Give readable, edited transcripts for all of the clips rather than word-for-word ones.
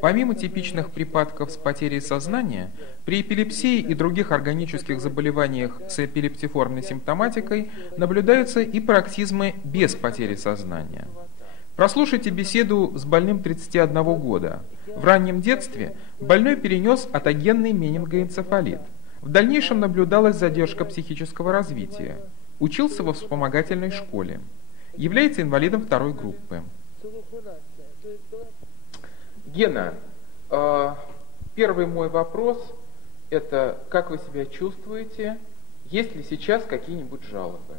Помимо типичных припадков с потерей сознания, при эпилепсии и других органических заболеваниях с эпилептиформной симптоматикой наблюдаются и пароксизмы без потери сознания. Прослушайте беседу с больным 31 года. В раннем детстве больной перенес атогенный менингоэнцефалит. В дальнейшем наблюдалась задержка психического развития. Учился во вспомогательной школе. Является инвалидом второй группы. Гена, первый мой вопрос – это как вы себя чувствуете? Есть ли сейчас какие-нибудь жалобы?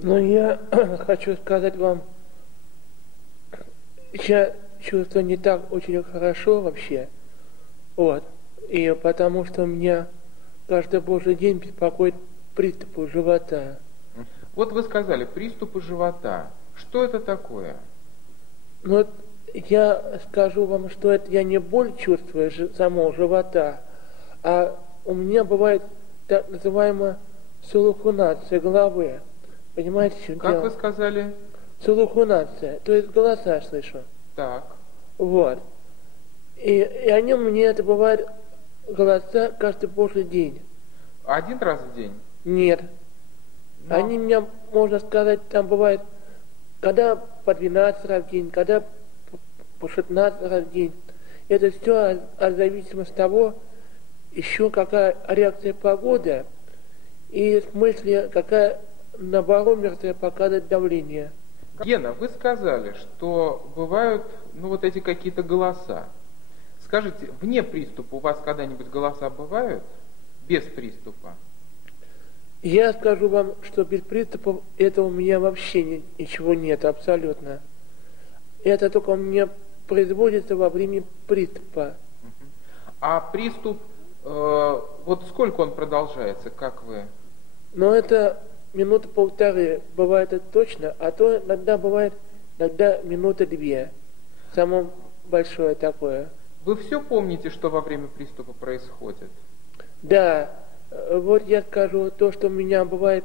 Ну, я хочу сказать вам, я чувствую не так очень хорошо вообще. Вот. И потому что меня каждый божий день беспокоит приступы живота. Вот вы сказали, приступы живота. Что это такое? Ну, я скажу вам, что это я не боль чувствую самого живота, а у меня бывает так называемая сулухунация головы. Понимаете, в чем дело? Как вы сказали? Сулухунация, то есть голоса слышу. Так. Вот. И они мне это бывает голоса каждый божий день. Один раз в день? Нет. Но... Они меня, можно сказать, там бывает, когда по 12 раз в день, когда по 16 раз в день. Это все от зависимости от того, еще какая реакция погоды и в смысле, какая на барометре показывает давление. Гена, вы сказали, что бывают, вот эти какие-то голоса. Скажите, вне приступа у вас когда-нибудь голоса бывают? Без приступа? Я скажу вам, что без приступов это у меня вообще ничего нет, абсолютно. Это только у меня производится во время приступа. А приступ, вот сколько он продолжается, как вы? Ну, это минуты полторы, бывает это точно, а то иногда бывает, иногда минуты две. Самое большое такое. Вы все помните, что во время приступа происходит? Да, вот я скажу, то, что у меня бывает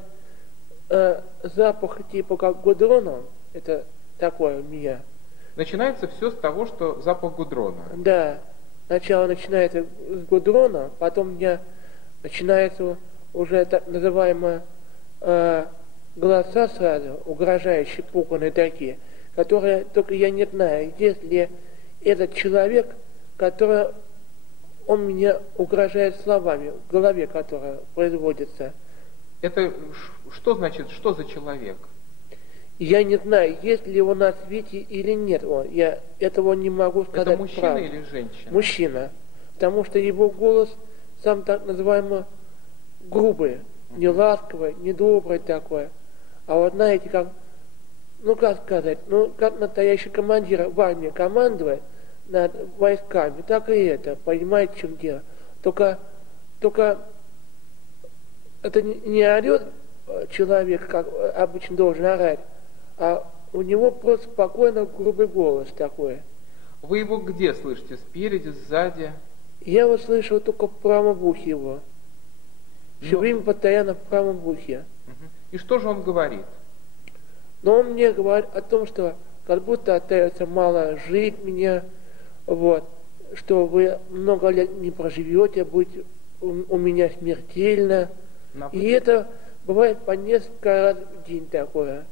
запах типа как гудрона, это такое у меня. Начинается все с того, что запах гудрона. Да, сначала начинается с гудрона, потом у меня начинается уже так называемые голоса сразу, угрожающие, пуганые такие, которые только я не знаю, если этот человек, который он меня угрожает словами, в голове, которая производится. Это что значит, что за человек? Я не знаю, есть ли он на свете или нет он. Я этого не могу сказать. Это мужчина правду. Или женщина? Мужчина. Потому что его голос сам так называемый грубый, не ласковый, не добрый такой. А вот знаете, как, как сказать, как настоящий командир в армии командует над войсками, так и это, понимаете, в чем дело. Только это не орет человек, как обычно должен орать, а у него просто спокойно грубый голос такой. Вы его где слышите? Спереди, сзади? Я его слышал только в правом ухе его. Все время постоянно в правом ухе. И что же он говорит? Но он мне говорит о том, что как будто остается мало жить мне, вот, что вы много лет не проживете, будете у меня смертельно. И это бывает по несколько раз в день такое.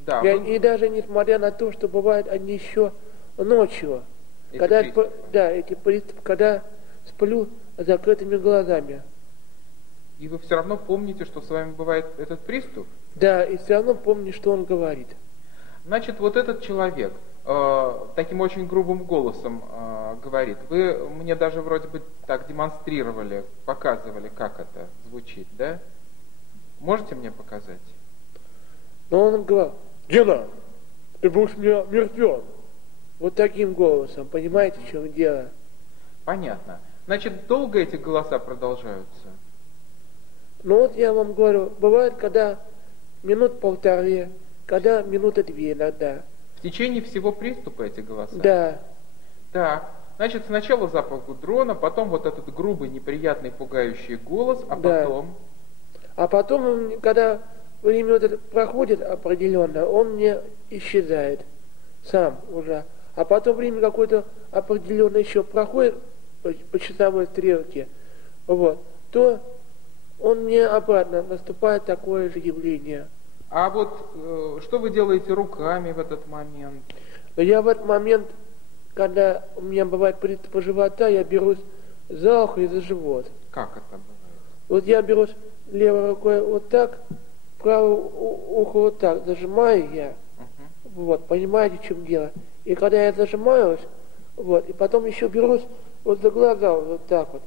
Да, И даже несмотря на то, что бывает они еще ночью, эти приступы, когда сплю с закрытыми глазами. И вы все равно помните, что с вами бывает этот приступ? Да, и все равно помню, что он говорит. Значит, вот этот человек таким очень грубым голосом говорит. Вы мне даже вроде бы так демонстрировали, показывали, как это звучит, да? Можете мне показать? Но он говорил: Гена, ты будешь мне мертвен. Вот таким голосом, понимаете, в чем дело? Понятно. Значит, долго эти голоса продолжаются? Ну вот я вам говорю, бывает, когда минут полторы, когда минуты две иногда. В течение всего приступа эти голоса? Да. Так, значит, сначала запах гудрона, потом вот этот грубый, неприятный, пугающий голос, а потом? А потом, когда время вот это проходит определенно, он мне исчезает сам уже. А потом время какое-то определенное еще проходит по часовой стрелке, вот, то он мне обратно наступает такое же явление. А вот что вы делаете руками в этот момент? Но я в этот момент, когда у меня бывает приступ живота, я берусь за ухо и за живот. Как это бывает? Вот я берусь левой рукой вот так, правое ухо вот так, зажимаю я. Вот, понимаете, в чем дело? И когда я зажимаюсь, вот, и потом еще берусь вот за глаза, вот так вот.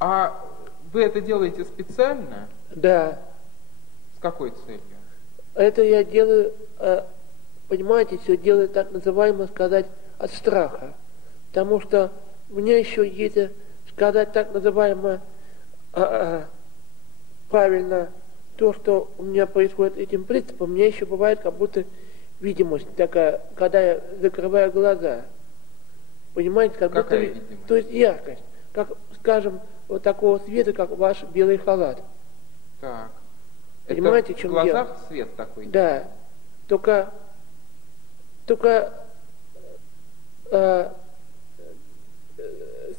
А вы это делаете специально? Да. С какой целью? Это я делаю, понимаете, все делаю так называемо сказать от страха. Потому что у меня еще есть, сказать так называемо правильно, то, что у меня происходит этим принципом, у меня еще бывает как будто видимость такая, когда я закрываю глаза. Понимаете, как Какая будто видимость? То есть яркость, как, скажем, вот такого цвета, как ваш белый халат. Так. Понимаете, это в чем в глазах дело? свет такой? Да. Только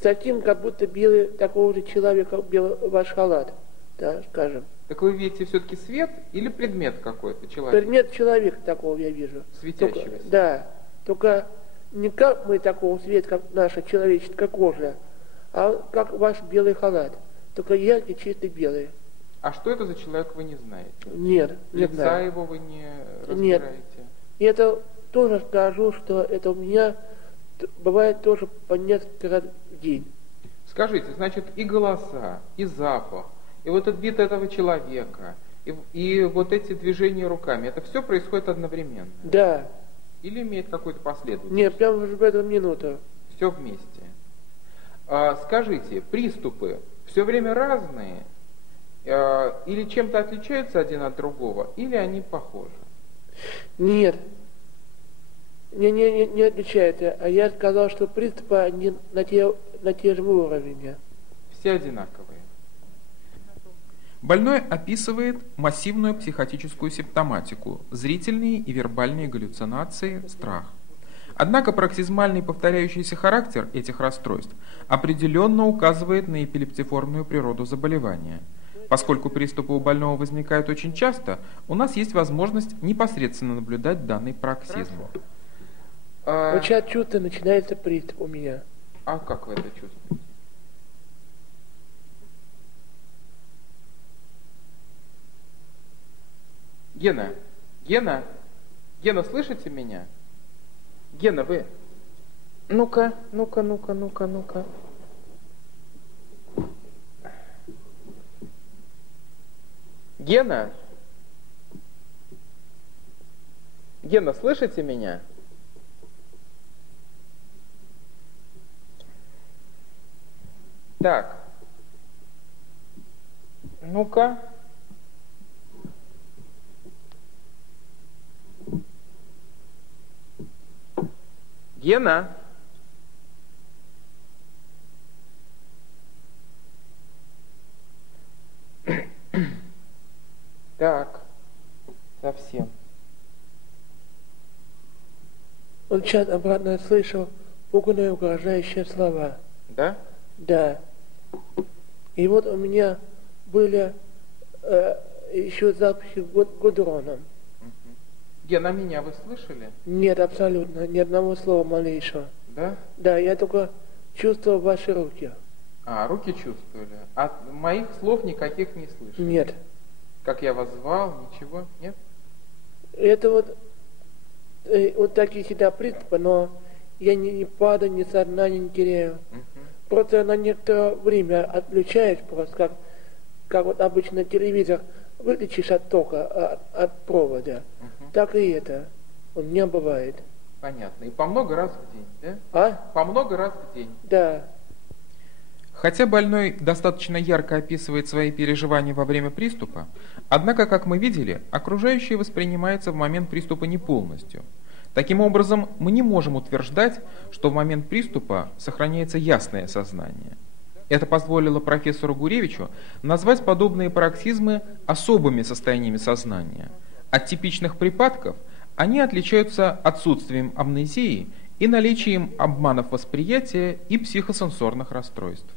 таким, как будто белый такого же человека, как белый ваш халат, да, скажем. Так вы видите все-таки свет или предмет какой-то, человек? Предмет человека такого я вижу. Светящегося. Только, да. Только не как мы такого цвета, как наша человеческая кожа, а как ваш белый халат. Только яркий, чистый белый. А что это за человек, вы не знаете? Нет, не Лица знаю. его вы не Нет. разбираете? И это тоже скажу, что это у меня бывает тоже по несколько раз в день. Скажите, значит, и голоса, и запах, и вот этот вид этого человека, и вот эти движения руками, это все происходит одновременно? Да. Или имеет какую-то последовательность? Нет, прямо в эту минуту. Все вместе. Скажите, приступы все время разные? Или чем-то отличаются один от другого, или они похожи? Нет. Не отличается. А я сказал, что приступы они на те же уровне. Все одинаковые. Больной описывает массивную психотическую симптоматику, зрительные и вербальные галлюцинации, страх. Однако пароксизмальный повторяющийся характер этих расстройств определенно указывает на эпилептиформную природу заболевания. Поскольку приступы у больного возникают очень часто, у нас есть возможность непосредственно наблюдать данный пароксизм. Вот сейчас чувство начинается приступ у меня. А как вы это чувствуете? Гена, слышите меня? Гена, вы? Ну-ка. Гена, слышите меня? Так. Ну-ка. Гена. Так. Совсем. Он сейчас обратно слышал пуганные угрожающие слова. Да? Да. И вот у меня были еще запахи гудроном. Гена, меня вы слышали? Нет, абсолютно, ни одного слова малейшего. Да? Да, я только чувствовал ваши руки. А, руки чувствовали. А моих слов никаких не слышали? Нет. Как я вас звал, ничего? Нет? Это вот такие всегда приступы, но я не падаю, ни сознания не теряю. Просто на некоторое время отключаюсь, просто как вот обычно телевизор выключишь от тока, от провода. Так и это у меня бывает. Понятно. И по много раз в день, да? А? По много раз в день. Да. Хотя больной достаточно ярко описывает свои переживания во время приступа, однако, как мы видели, окружающее воспринимается в момент приступа не полностью. Таким образом, мы не можем утверждать, что в момент приступа сохраняется ясное сознание. Это позволило профессору Гуревичу назвать подобные пароксизмы особыми состояниями сознания. От типичных припадков Они отличаются отсутствием амнезии и наличием обманов восприятия и психосенсорных расстройств.